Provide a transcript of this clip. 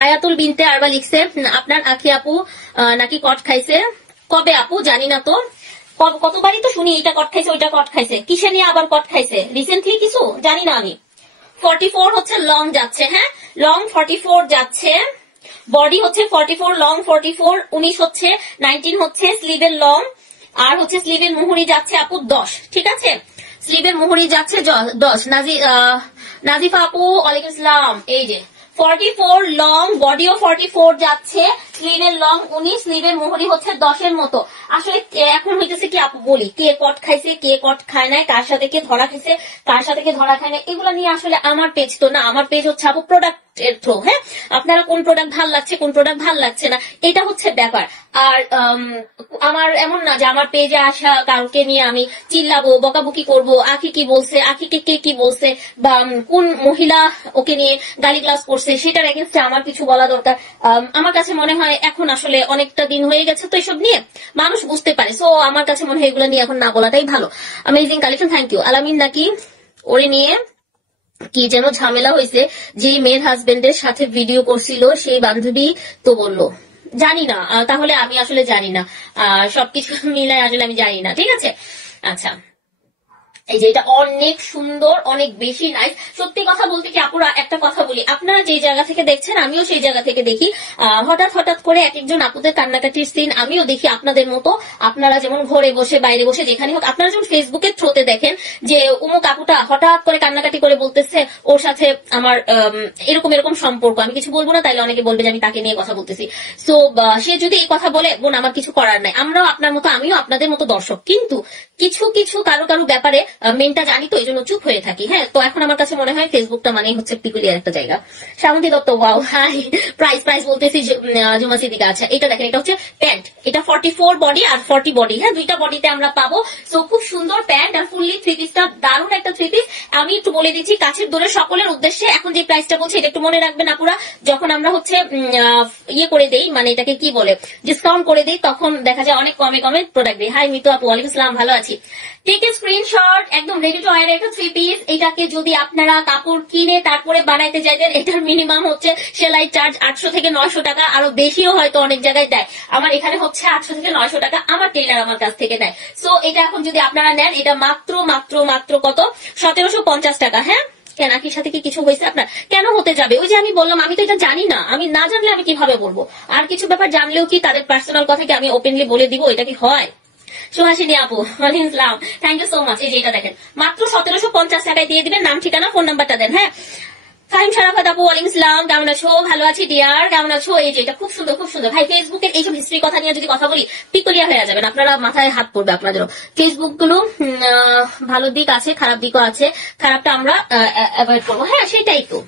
আয়াতুল বিনতে আরবা লিখছে আপনার আখি আপু নাকি কট খাইছে। কবে আপু জানি না তো, কতবারই তো শুনি এটা কট খাইছে ওইটা কট খাইছে, কিসে নিয়ে আবার কট খাইছে রিসেন্টলি কিছু জানি না আমি। 44 হচ্ছে লং যাচ্ছে, হ্যাঁ লং 44 যাচ্ছে, বডি হচ্ছে 44 লং 44, 19 হচ্ছে 19 হচ্ছে স্লিভের লং, আর হচ্ছে স্লিভের মুহুরি যাচ্ছে আপু 10, ঠিক আছে স্লিভের মুহুরি যাচ্ছে 10। নাজিফা আপু ওয়ালাইকুম আসসালাম। এই যে 44 লং, বডিও 44 যাচ্ছে, স্লিভের লং 19, স্লিভের মুহুরি হচ্ছে 10 এর মতো। আসলে এখন হইতেছে কি আপু বলি, কে কট খাইছে কে কট খায় নাই, কার সাথে কে ধরা খাইছে কার সাথে কে ধরা খায় না, এগুলা নিয়ে আসলে আমার পেজ তো না, আমার পেজ হচ্ছে আপু প্রোডাক্ট এর থ্রো। হ্যাঁ আপনারা কোন প্রোডাক্ট ভাল লাগছে কোন প্রোডাক্ট ভাল লাগছে না এটা হচ্ছে ব্যাপার। আর আমার এমন না যে আমার পেজে আসা কাউকে নিয়ে আমি চিল্লাবো বকাবকি করব, আখি কি বলছে, আখিকে কে কি বলছে, বা কোন মহিলা ওকে নিয়ে গালিগালাজ করছে সেটার এগেইনস্টে আমার কিছু বলা দরকার। আমার কাছে মনে হয় এখন আসলে অনেকটা দিন হয়ে গেছে তো এসব নিয়ে মানুষ বুঝতে পারে, সো আমার কাছে মনে হয় এগুলো নিয়ে এখন না বলাটাই ভালো। Amazing collection, thank you. Alamin নাকি ওরে নিয়ে কি যেন ঝামেলা হয়েছে, যে মেয়ের হাজবেন্ডের সাথে ভিডিও করছিল সেই বান্ধবী তো বললো, জানি না তাহলে আমি আসলে জানি না, সবকিছু মিলাই আসলে আমি জানি না, ঠিক আছে। আচ্ছা এই যে এটা অনেক সুন্দর, অনেক বেশি নাইস। সত্যি কথা বলতে কি আপুরা একটা কথা বলি, আপনারা যে জায়গা থেকে দেখছেন আমিও সেই জায়গা থেকে দেখি, হঠাৎ হঠাৎ করে এক একজন আপুদের কান্নাকাটির সিন আমিও দেখি আপনাদের মতো। আপনারা যেমন ঘরে বসে বাইরে বসে যেখানে হোক, আপনারা যেমন ফেসবুকের থ্রোতে দেখেন যে উমুক আপুটা হঠাৎ করে কান্নাকাটি করে বলতেছে ওর সাথে আমার এরকম এরকম সম্পর্ক, আমি কিছু বলবো না তাইলে অনেকে বলবে যে আমি তাকে নিয়ে কথা বলতেছি। সো সে যদি এই কথা বলে বোন আমার কিছু করার নাই, আমরাও আপনার মতো আমিও আপনাদের মতো দর্শক, কিন্তু কিছু কিছু কারো কারো ব্যাপারে মেনটা জানি তো এই জন্য চুপ হয়ে থাকি। হ্যাঁ তো এখন আমার কাছে মনে হয় ফেসবুকটা মানে হচ্ছে পিকুলিয়ার একটা জায়গা। Srabanti Dutta wow hi, price বলতেছি জুমা সিদ্দিকা। আচ্ছা এটা দেখেন, এটা হচ্ছে প্যান্ট, এটা 44 বডি আর 40 বডি, হ্যাঁ দুইটা বডিতে আমরা পাবো। সো খুব সুন্দর প্যান্ট আর ফুললি থ্রি পিসটা দারুণ একটা থ্রি পিস। আমি একটু বলে দিচ্ছি কাছের দূরে সকলের উদ্দেশ্যে, এখন যে প্রাইসটা বলছি এটা একটু মনে রাখবেন আপুরা, যখন আমরা হচ্ছে ইয়ে করে দেই মানে এটাকে কি বলে ডিসকাউন্ট করে দেই তখন দেখা যায় অনেক কমে কমে প্রোডাক্ট দেই। হাই মিতু আপু ওয়ালাইকুম আসসালাম, ভালো আছি। টেক এ স্ক্রিনশট, একদম রেডি টু ওয়্যার একটা থ্রি পিস। এটাকে যদি আপনারা কাপড় কিনে তারপরে বানাইতে চাইতেন, এটার মিনিমাম হচ্ছে সেলাই চার্জ 800 থেকে 900 টাকা, আরো বেশিও হয়তো অনেক জায়গায় দেয়। আমার এখানে হচ্ছে 800 থেকে 900 টাকা আমার টেইলার আমার কাছ থেকে দেয়। সো এটা এখন যদি আপনারা নেন এটা মাত্র মাত্র মাত্র কত 1750 টাকা। হ্যাঁ কেন আখির সাথে কি কিছু হয়েছে আপনার? কেন হতে যাবে? ওই যে আমি বললাম আমি তো এটা জানি না, আমি না জানলে আমি কিভাবে বলবো, আর কিছু ব্যাপার জানলেও কি তাদের পার্সোনাল কথা কি আমি ওপেনলি বলে দিব, এটা কি হয়? সুহাসিনী আপু ওয়ালাইকুম আসসালাম, থ্যাংক ইউ সো মাচ। এই যে এটা দেখেন মাত্র 1750 টাকায় দিয়ে দিবেন, নাম ঠিকানা ফোন নাম্বারটা দেন। হ্যাঁ ফাহিম শারাফাত আপু ওয়ালাইকুম আসসালাম, কেমন আছো? ভালো আছি ডিয়ার, কেমন আছো? এই যে এটা খুব সুন্দর খুব সুন্দর। ভাই ফেসবুকের এইসব হিস্ট্রি কথা নিয়ে যদি কথা বলি পিকলিয়া হয়ে যাবেন আপনারা, মাথায় হাত পড়বে আপনাদেরও। ফেসবুক গুলো ভালো দিক আছে খারাপ দিকও আছে, খারাপটা আমরা অ্যাভয়েড করবো, হ্যাঁ সেটাই তো।